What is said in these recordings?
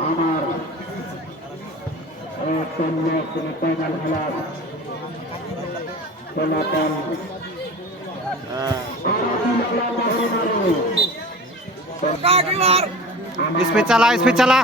আমার penyesuaian alat silakan speed chala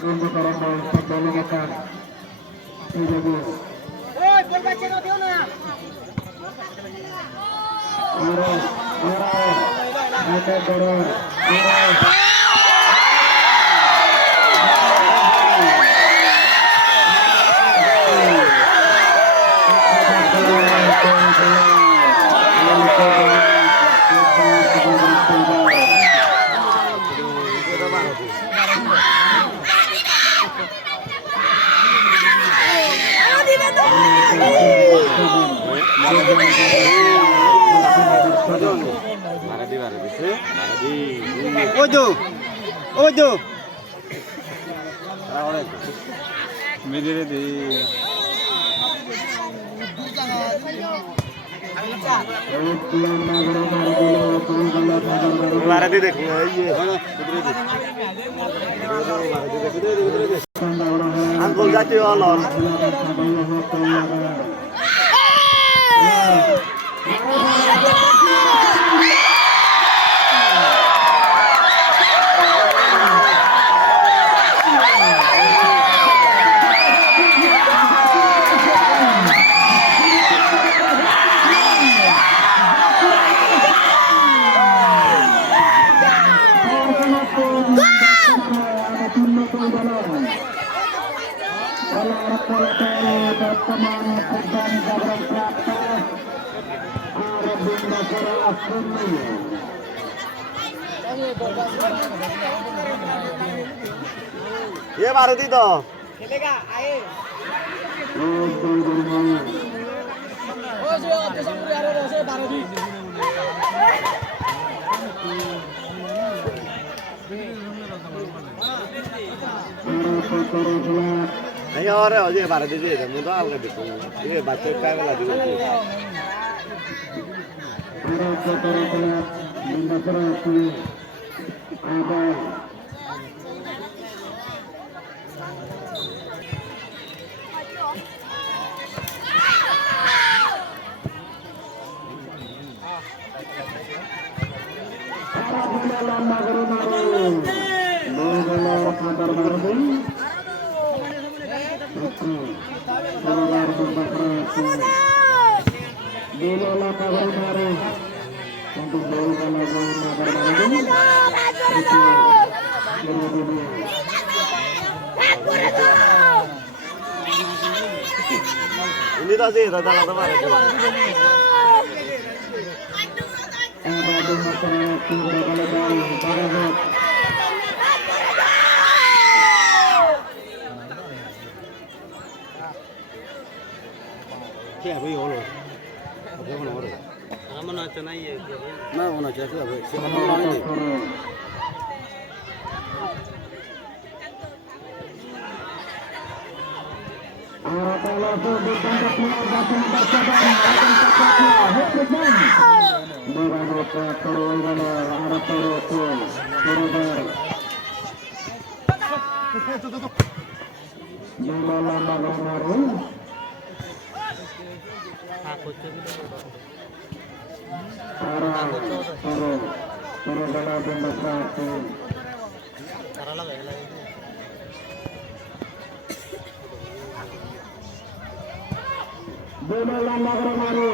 Ojo. Medire di. Maradi dekh. Angkol jati olor. ये मारुति तो खेलेगा आए ओ जो आपके सामने आ रहे हैं मारुति नहीं और है ये मारुति जी है मुझे आगे देखो ये बच्चे का वाला देखो ini tak sih rata-rata mana? क्या भाई और अब कौन और हम ना चाहिए ना होना चाहिए अब से हम नहीं Bola Nagara Maru.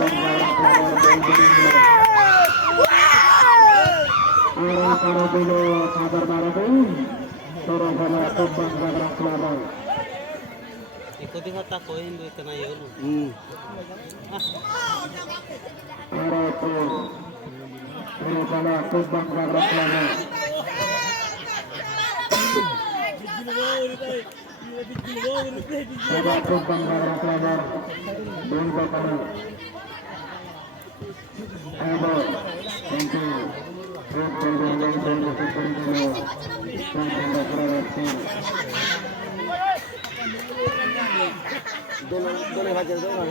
Kubang Gagrak Klabar Bengkulu. Arah para dulu sabar bareng. Turun sama Kubang Gagrak Klabar. Ikuti kata ko hindi kena yun. Arah turun sama Kubang Gagrak Klabar. Ada Kubang Gagrak Klabar Bengkulu. Ayo, thank you. Boleh baca itu kan?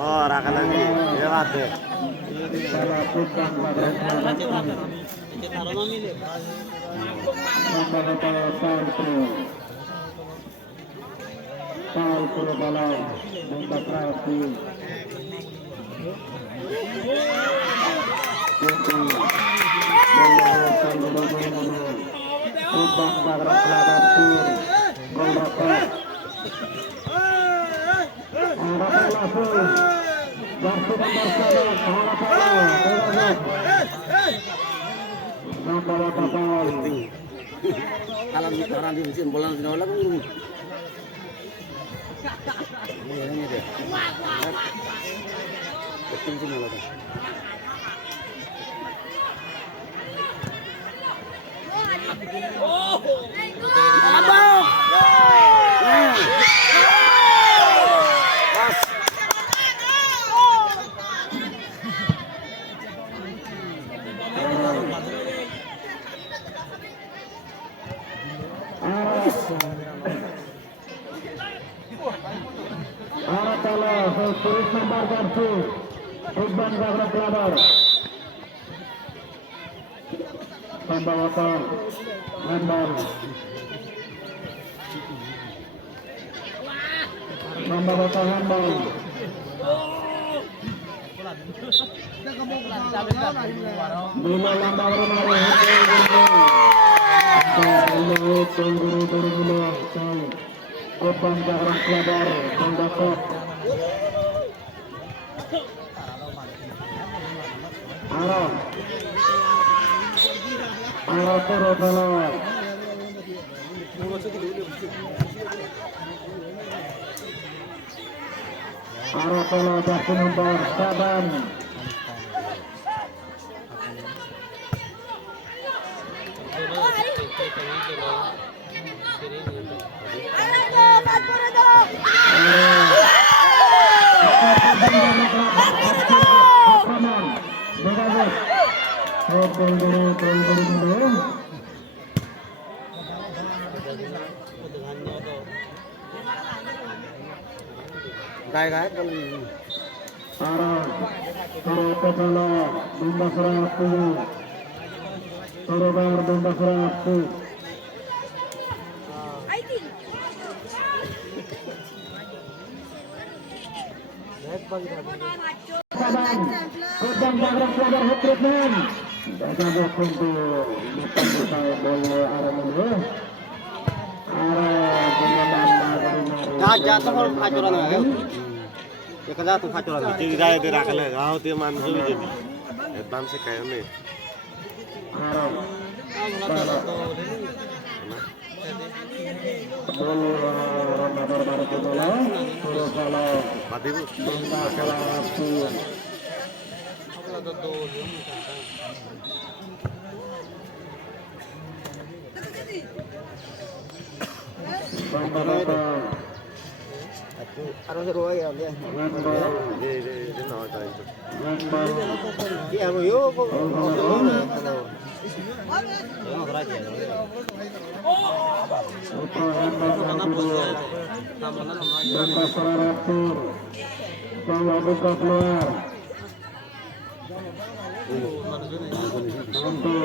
Oh, rakan lagi. Ya, mati. Alam di mesin bola di bola kan ini dia. Betul sih bola. Abang. Kubang Gagrak Klabar Pembawatan handball Pembawatan handball Bila lambang rumah Kubang Gagrak Klabar Pembawatan Arah turun bola. Arah bola dari nomor 7. Gaya kalau arah bola benda seratu Torobar benda seratu Kubang Gagrak Klabar Hutritman jaga pintu bisa bola arah dulu arah penyandang jatuh kalau hacuran ayo. Ya kan jatuh hacuran. Jadi saya gerak lagi. Kau dia mansu jadi. Etam sih kayak ni. arah Mati bu. Harus seru ya dia. Dia nak cari itu. Dia mau yuk. untuk